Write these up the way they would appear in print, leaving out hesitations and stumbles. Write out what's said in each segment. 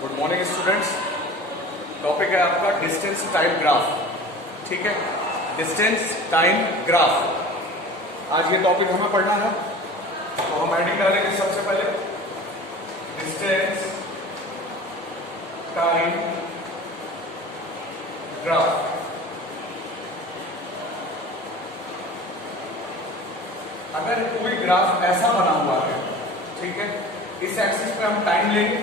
Good morning students. Topic है आपका distance time graph. ठीक है, डिस्टेंस टाइम ग्राफ आज ये टॉपिक हमें पढ़ना है। तो हम हेडिंग डालेंगे सबसे पहले डिस्टेंस टाइम ग्राफ। अगर कोई ग्राफ ऐसा बना हुआ है, ठीक है, इस एक्सिस पे हम टाइम लेंगे,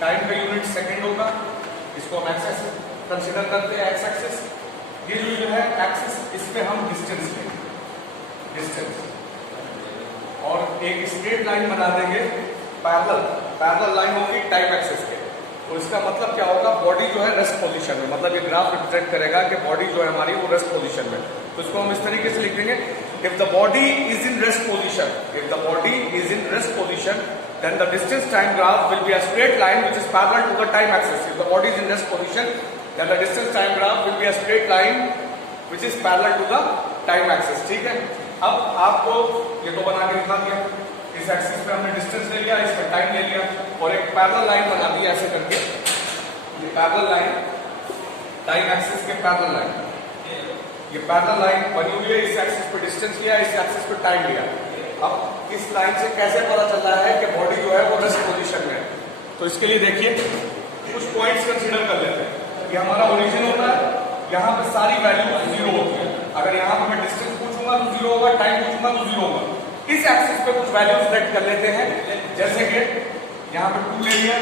टाइम का यूनिट सेकंड होगा, इसको हम एक्स एक्सिस कंसीडर करते हैं, एक्स एक्सिस। ये जो है एक्सिस, इस पे हम डिस्टेंस लेंगे, डिस्टेंस, और एक स्ट्रेट लाइन बना देंगे पैरेलल लाइन होगी टाइम एक्सिस के। तो इसका मतलब क्या होगा, बॉडी जो है रेस्ट पोजीशन में, मतलब ये ग्राफ रिप्रेजेंट करेगा कि बॉडी जो है हमारी वो रेस्ट पोजीशन में। तो इसको हम इस तरीके से लिख देंगे, if the body is in rest position, if the body is in rest position, then the distance time graph will be a straight line which is parallel to the time axis. If the body is in rest position, then the distance time graph will be a straight line which is parallel to the time axis. ठीक है, अब आपको ये तो बना के दिखा दिया, इस एक्सिस पे हमने डिस्टेंस ले लिया, इस पे टाइम ले लिया, और एक पैरेलल लाइन बना दी ऐसे करके। ये पैरेलल लाइन टाइम एक्सिस के पैरेलल लाइन, ये पैरेलल लाइन बनी हुई है, इस एक्सिस पे डिस्टेंस लिया, इस एक्सिस पे टाइम लिया। अब इस लाइन से कैसे पता चल रहा है कि बॉडी जो है वो रेस्ट पोजीशन में है? तो इसके लिए देखिए कुछ पॉइंट्स कंसीडर कर लेते हैं। ये हमारा ओरिजिन होता है, यहाँ पे सारी वैल्यू जीरो होती है। अगर यहाँ पे मैं डिस्टेंस पूछूंगा तो जीरो होगा, टाइम पूछूंगा तो जीरो होगा। इस एक्सिस पे कुछ वैल्यू सेलेक्ट कर लेते हैं, जैसे कि यहाँ पे 2 ले लिया,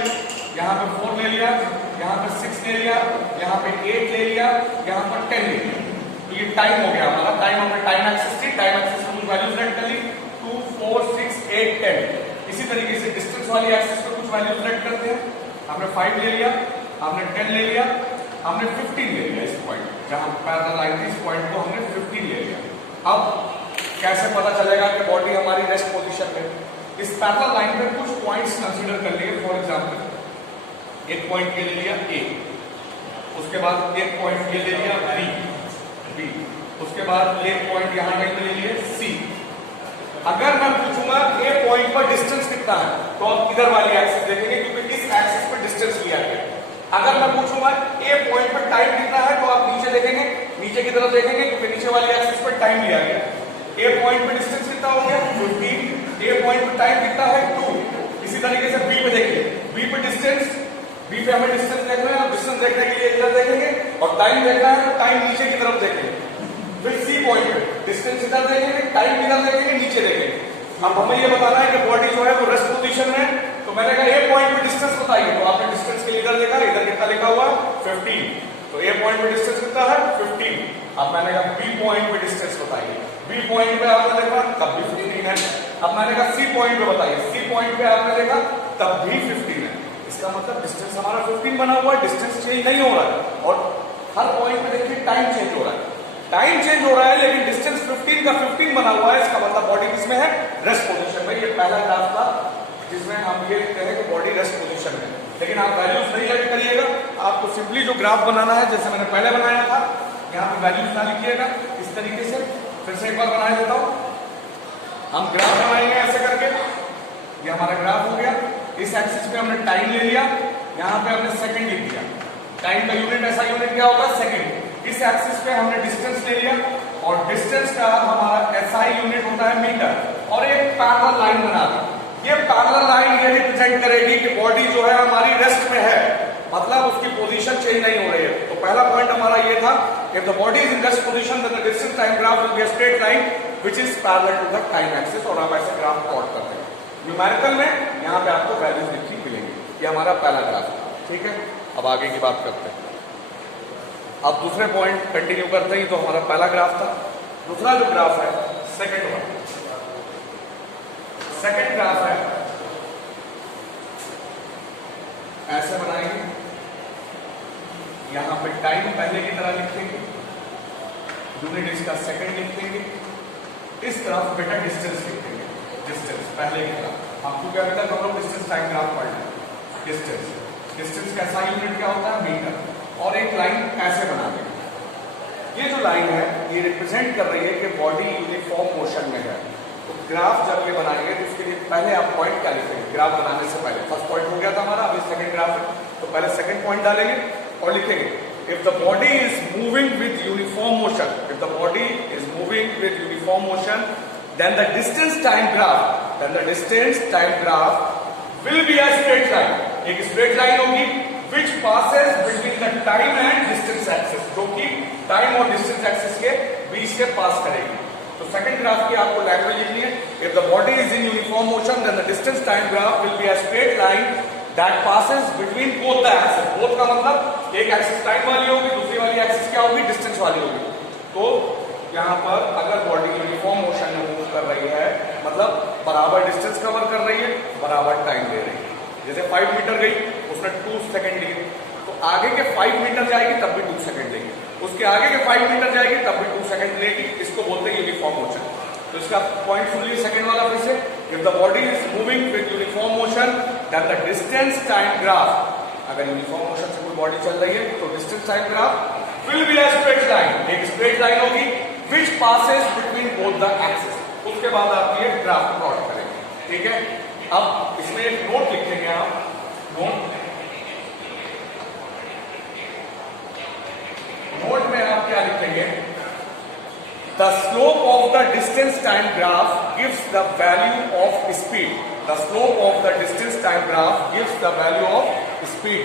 यहाँ पे 4 ले लिया, यहाँ पे 6 ले लिया, यहाँ पे 8 ले लिया, यहाँ पर 10 ले लिया। तो ये टाइम हो गया हमारा, टाइम हमने टाइम एक्सिस थी, टाइम एक्सिस में कुछ वैल्यू सेलेक्ट कर ली, 2, 4, 6, 8, 10। इसी तरीके से डिस्टेंस वाली एक्सिस पे कुछ वैल्यू सेलेक्ट करते हैं। हमने 5 ले लिया, हमने 10 ले लिया, हमने 15 ले लिया। इस पॉइंट जहां पैरेलल लाइन थी, इस पॉइंट को हमने 15 ले लिया। अब कैसे पता चलेगा कि बॉडी हमारी रेस्ट पोजीशन में? इस पैरेलल लाइन पे कुछ पॉइंट्स कंसीडर कर लिए। फॉर एग्जांपल एक पॉइंट ये ले लिया ए, उसके बाद एक पॉइंट ये ले लिया बी, उसके बाद एक पॉइंट यहां कहीं पे ले लिए सी। अगर मैं पूछूंगा ए पॉइंट पर डिस्टेंस कितना है, तो आप इधर वाली एक्सिस देखेंगे, क्योंकि इस एक्सिस पर डिस्टेंस लिया गया। अगर मैं पूछूंगा ए पॉइंट पर टाइम कितना है, तो आप नीचे देखेंगे, नीचे की तरफ देखेंगे, क्योंकि नीचे वाली एक्सिस पर टाइम लिया गया। ए पॉइंट पर डिस्टेंस कितना हो गया 15, ए पॉइंट पर टाइम कितना है 2। इसी तरीके से बी पे देखिए, बी पे डिस्टेंस, बी पे हमें डिस्टेंस देखना है, डिस्टेंस देखने के लिए इधर देखेंगे, और टाइम देखना है तो टाइम नीचे की तरफ देखेंगे। फिर सी पॉइंट पे डिस्टेंस इधर देखेंगे, टाइम इधर देखेंगे, नीचे देखेंगे। अब हमें ये बताना है कि बॉडी जो है वो रेस्ट पोजीशन में है। तो मैंने कहा ए पॉइंट पे डिस्टेंस बताइए, तो आपने डिस्टेंस के लिए इधर देखा, इधर कितना लिखा हुआ 15, तो ए पॉइंट पे डिस्टेंस कितना है 15। अब मैंने कहा बी पॉइंट पे डिस्टेंस बताइए, बी पॉइंट पे आपने देखा तब भी 15 है। अब मैंने कहा सी पॉइंट पे बताइए, सी पॉइंट पे आपने देखा तब भी 15 है। इसका मतलब डिस्टेंस हमारा 15 बना हुआ है, डिस्टेंस चेंज नहीं हो रहा है। और हर पॉइंट पे देखिए टाइम चेंज हो रहा है, टाइम चेंज हो रहा है, लेकिन डिस्टेंस 15 का 15 बना हुआ है। इसका मतलब बॉडी किसमें है, रेस्ट पोजीशन में। ये पहला ग्राफ था जिसमें हम ये लिखते हैं कि बॉडी रेस्ट पोजीशन में। लेकिन आप वैल्यूज नहीं ऐड करिएगा, आपको सिंपली जो ग्राफ बनाना है, जैसे मैंने पहले बनाया था, यहाँ पे वैल्यूज ना लिखिएगा, इस तरीके से। फिर से एक बार बना देता हूँ, हम ग्राफ बनाएंगे ऐसे करके। ये हमारा ग्राफ हो गया, इस एक्सिस पे हमने टाइम ले लिया, यहाँ पे हमने सेकंड लिख दिया। टाइम का यूनिट, ऐसा यूनिट क्या होगा सेकंड। इस एक्सिस पे हमने डिस्टेंस ले लिया, और डिस्टेंस का हमारा एसआई यूनिट होता है मीटर, और एक पैरेलल लाइन बना दी। ये पैरेलल लाइन ये रिप्रेजेंट करेगी कि बॉडी जो है हमारी रेस्ट में है, मतलब उसकी पोजीशन चेंज नहीं हो रही है। तो पहला पॉइंट हमारा ये था, if the body is in rest position then the distance time graph will be a straight line which is parallel to the time axis. और आप ऐसे ग्राफ प्लॉट करते हैं न्यूमेरिकल में, यहाँ पे आपको वैल्यूज लिखी मिलेंगी। ये हमारा पहला ग्राफ था, ठीक है। अब आगे की बात करते हैं। अब दूसरे पॉइंट कंटिन्यू करते हैं। तो हमारा पहला ग्राफ था, दूसरा जो ग्राफ है सेकंड वन, सेकंड ग्राफ है, ऐसे बनाएंगे। यहां पे टाइम पहले की तरह लिखेंगे, यूनिट इसका सेकंड लिखेंगे, इस तरफ बेटा डिस्टेंस लिखेंगे, डिस्टेंस पहले की तरह। आपको क्या अभी तक हम लोग डिस्टेंस टाइम ग्राफ पढ़ रहे हैं। डिस्टेंस, डिस्टेंस का ऐसा यूनिट क्या होता है मीटर, और एक लाइन ऐसे बना देंगे। ये जो लाइन है ये रिप्रेजेंट कर रही है कि बॉडी यूनिफॉर्म मोशन में है। तो ग्राफ जब ये बनाएंगे तो उसके लिए पहले आप पॉइंट क्या लिखेंगे ग्राफ बनाने से पहले? फर्स्ट पॉइंट हो गया था हमारा, अभी सेकंड ग्राफ है, तो पहले सेकंड पॉइंट डालेंगे और लिखेंगे if the body is moving with uniform motion, if the body is moving with uniform motion then the distance time graph will be a straight line, एक स्ट्रेट लाइन होगी which passes between the time and distance axis, जो कि time और distance axis के बीच से पास करेगी। तो second graph की आपको लैंग्वेज लिखनी है if the body is in uniform motion then the distance time graph will be a straight line that passes between both the axis, both का मतलब एक एक्सिस टाइम वाली होगी, दूसरी वाली एक्सिस क्या होगी डिस्टेंस वाली होगी। तो यहाँ पर अगर बॉडी यूनिफॉर्म मोशन में मूव कर रही है मतलब बराबर डिस्टेंस कवर कर रही है, बराबर टाइम ले रही है, जैसे 5 मीटर गई उसने 2 सेकंड लिए, तो आगे के 5 मीटर जाएगी तब भी 2 सेकंड लेगी, उसके आगे के 5 मीटर जाएगी तब भी 2 सेकंड लेगी, इसको बोलते हैं यूनिफॉर्म मोशन। तो इसका पॉइंट सुन लीजिए सेकंड वाला फिर से, if the body is moving with uniform motion then the distance time graph, अगर यूनिफॉर्म मोशन से कोई बॉडी चल रही है तो distance time graph will be a straight line, एक स्ट्रेट लाइन होगी which passes between both the axis। उसके बाद आप ये ग्राफ प्लॉट करेंगे, ठीक है। अब इसमें एक नोट लिखेंगे आप, नोट में आप क्या लिखेंगे, the slope of the distance time graph gives the value of speed, the slope of the distance time graph gives the value of speed।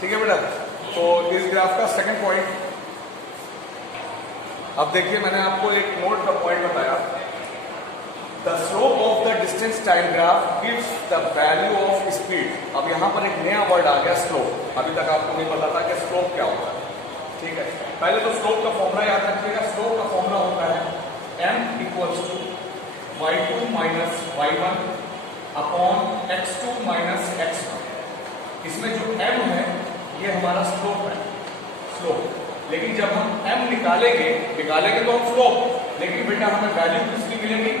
ठीक है बेटा, तो इस ग्राफ का सेकंड पॉइंट, अब देखिए मैंने आपको एक नोट का पॉइंट बताया, the slope of the distance time graph gives the value of speed. अब यहां पर एक नया वर्ड आ गया स्लोप, अभी तक आपको नहीं पता था कि स्लोप क्या होता है, ठीक है। पहले तो स्लोप का फॉर्मूला याद रखिएगा, स्लोप का फॉर्मूला होता है m equals to y2 minus y1 upon x2 minus x1। इसमें जो m है ये हमारा स्लोप है, स्लोप। लेकिन जब हम m निकालेंगे तो हम स्लोप, लेकिन बेटा हमें वैल्यू किसकी मिलेगी,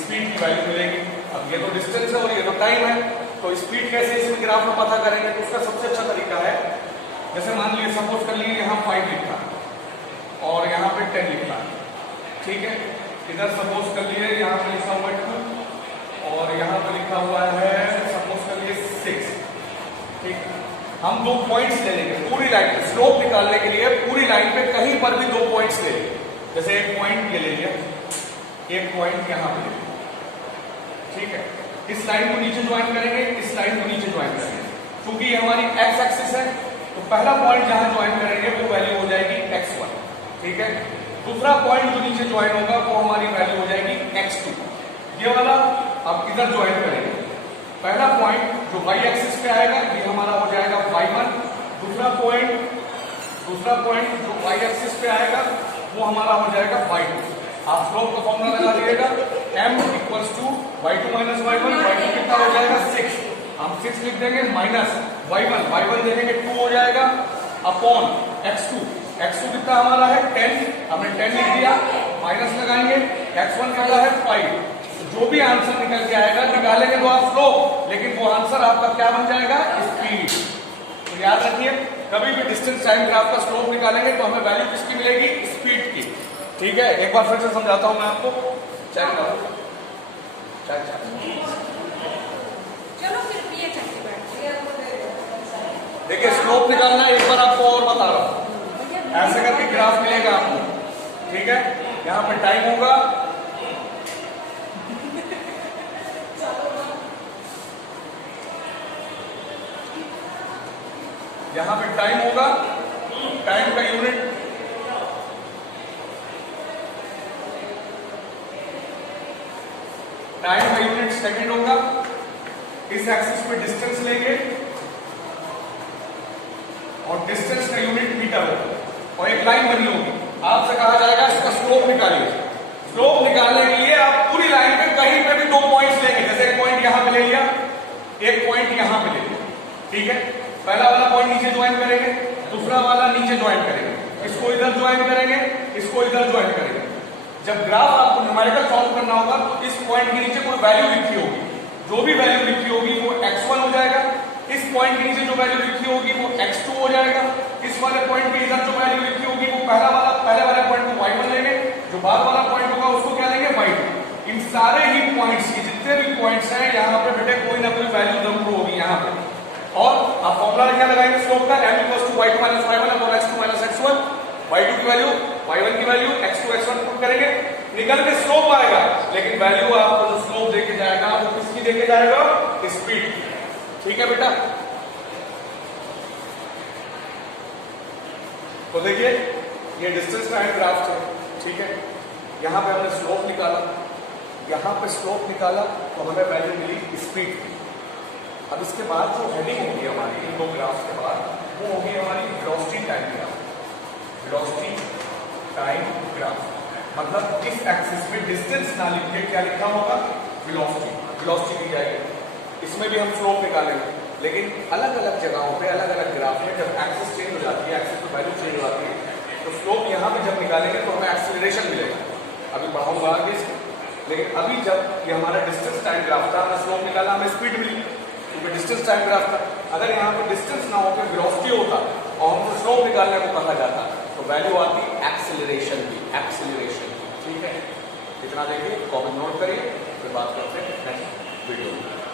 स्पीड की वैल्यू मिलेगी। अब ये तो डिस्टेंस है और ये तो टाइम है, तो स्पीड कैसे इस ग्राफ में पता करेंगे, तो उसका सबसे अच्छा तरीका है, जैसे मान लीजिए सपोज कर लीजिए यहाँ 5 लिखा और यहाँ पे 10 लिखा, ठीक है। इधर सपोज कर लीजिए यहाँ पे लिखा हुआ है 2 और यहाँ पे लिखा हुआ है सपोज कर लीजिए 6, ठीक। हम 2 पॉइंट्स ले लेंगे पूरी लाइन पे, स्लोप निकालने के लिए पूरी लाइन पे कहीं पर भी 2 पॉइंट्स ले लेंगे, जैसे एक पॉइंट ये ले लिया, एक पॉइंट यहाँ पे ले लिया, ठीक है। इस लाइन को नीचे ज्वाइन करेंगे, इस लाइन को नीचे ज्वाइन करेंगे, क्योंकि ये हमारी एक्स एक्सिस है, तो पहला पॉइंट जहां ज्वाइन करेंगे वो वैल्यू हो जाएगी x1, ठीक है। दूसरा पॉइंट जो नीचे ज्वाइन होगा वो हमारी वैल्यू हो जाएगी x2, ये वाला अब इधर ज्वाइन करेंगे। पहला पॉइंट जो y एक्सिस पे आएगा ये हमारा हो जाएगा y1, दूसरा पॉइंट जो y एक्सिस पे आएगा वो हमारा हो जाएगा y2। आप स्लोप का फॉर्मूला लगा दीजिएगा, m equals to y2 minus y1, y2 कितना हो जाएगा 6, हम 6 लिख देंगे माइनस y1 देखेंगे 2 हो जाएगा अपॉन x2 कितना हमारा है 10, हमने 10 लिख दिया, माइनस लगाएंगे, x1 कितना है 5। जो भी आंसर निकल के आएगा निकालेंगे तो आप स्लोप, लेकिन वो आंसर आपका क्या बन जाएगा, स्पीड। तो याद रखिए कभी भी डिस्टेंस टाइम ग्राफ का स्लोप निकालेंगे तो हमें वैल्यू किसकी मिलेगी, स्पीड की, ठीक है। एक बार फिर से समझाता हूं मैं आपको, चेक करो, चलो फिर ये देखिए स्लोप निकालना एक बार आपको और बता रहा हूं, ऐसे करके ग्राफ मिलेगा आपको, ठीक है। यहाँ पे टाइम होगा, यहाँ पे टाइम होगा, टाइम का यूनिट सेकंड होगा, इस एक्सिस पे डिस्टेंस लेंगे और डिस्टेंस का यूनिट मीटर होगा और एक लाइन बनी होगी, आपसे कहा जाएगा इसका स्लोप निकालिए। स्लोप निकालने के लिए आप पूरी लाइन पे कहीं पे भी 2 पॉइंट्स लेंगे, जैसे एक पॉइंट यहां पे ले लिया, एक पॉइंट यहां पे ले लिया, ठीक है। पहला वाला पॉइंट नीचे ज्वाइन करेंगे, दूसरा वाला नीचे ज्वाइन करेंगे, इसको इधर ज्वाइन करेंगे, इसको इधर ज्वाइन करेंगे। जब ग्राफ आपको न्यूमेरिकल सॉल्व करना होगा तो इस पॉइंट के नीचे कोई वैल्यू लिखी होगी, जो भी वैल्यू लिखी होगी वो x1 हो जाएगा, इस पॉइंट के नीचे जो वैल्यू लिखी होगी वो x2 हो जाएगा, इस वाले पॉइंट के इधर जो वैल्यू लिखी होगी वो पहले वाले पॉइंट को y1 लेंगे, जो बाद वाला पॉइंट होगा उसको क्या लेंगे y2। इन सारे ही पॉइंट्स की जितने भी पॉइंट्स हैं यहाँ पे बेटे कोई ना कोई वैल्यू जरूर होगी यहाँ पे। और आप फॉर्मूला क्या लगाएंगे स्लोप का, m = y2 - y1 / x2 - x1, y2 की वैल्यू y1 की वैल्यू x2 x1 पुट करेंगे, निकल के स्लोप आएगा, लेकिन वैल्यू आपको जो स्लोप देके जाएगा वो किसकी देके जाएगा, स्पीड। ठीक है बेटा, तो देखिए ये डिस्टेंस टाइम ग्राफ है, ठीक है। यहां पे हमने स्लोप निकाला, यहां पे स्लोप निकाला तो हमें वैल्यू मिली स्पीड की। अब इसके बाद जो हेडिंग होगी हमारी इन दो ग्राफ के बाद वो होगी हमारी velocity time graph. Velocity time graph मतलब इस एक्सिस में डिस्टेंस ना लिख के क्या लिखा होगा, वेलोसिटी। वेलोसिटी दी जाएगी, इसमें भी हम स्लोप निकालेंगे, लेकिन अलग अलग जगहों पे अलग अलग ग्राफ में जब एक्सिस चेंज हो जाती है, एक्सिस पर वैल्यू चेंज हो जाती है, तो स्लोप यहाँ पे जब निकालेंगे तो हमें एक्सीलरेशन मिलेगा। अभी बढ़ाऊंगा आगे इसको, लेकिन अभी जब ये हमारा डिस्टेंस टाइम ग्राफ था, हमने स्लोप निकाला, हमें स्पीड मिली क्योंकि डिस्टेंस टाइम ग्राफ था। अगर यहाँ पे डिस्टेंस ना होकर वेलोसिटी होता और हमको स्लोप निकालने को कहा जाता तो वैल्यू आती एक्सीलरेशन की, एक्सीलरेशन। ठीक है, इतना देखिए, कॉपी नोट करिए, फिर बात करते हैं नेक्स्ट वीडियो में।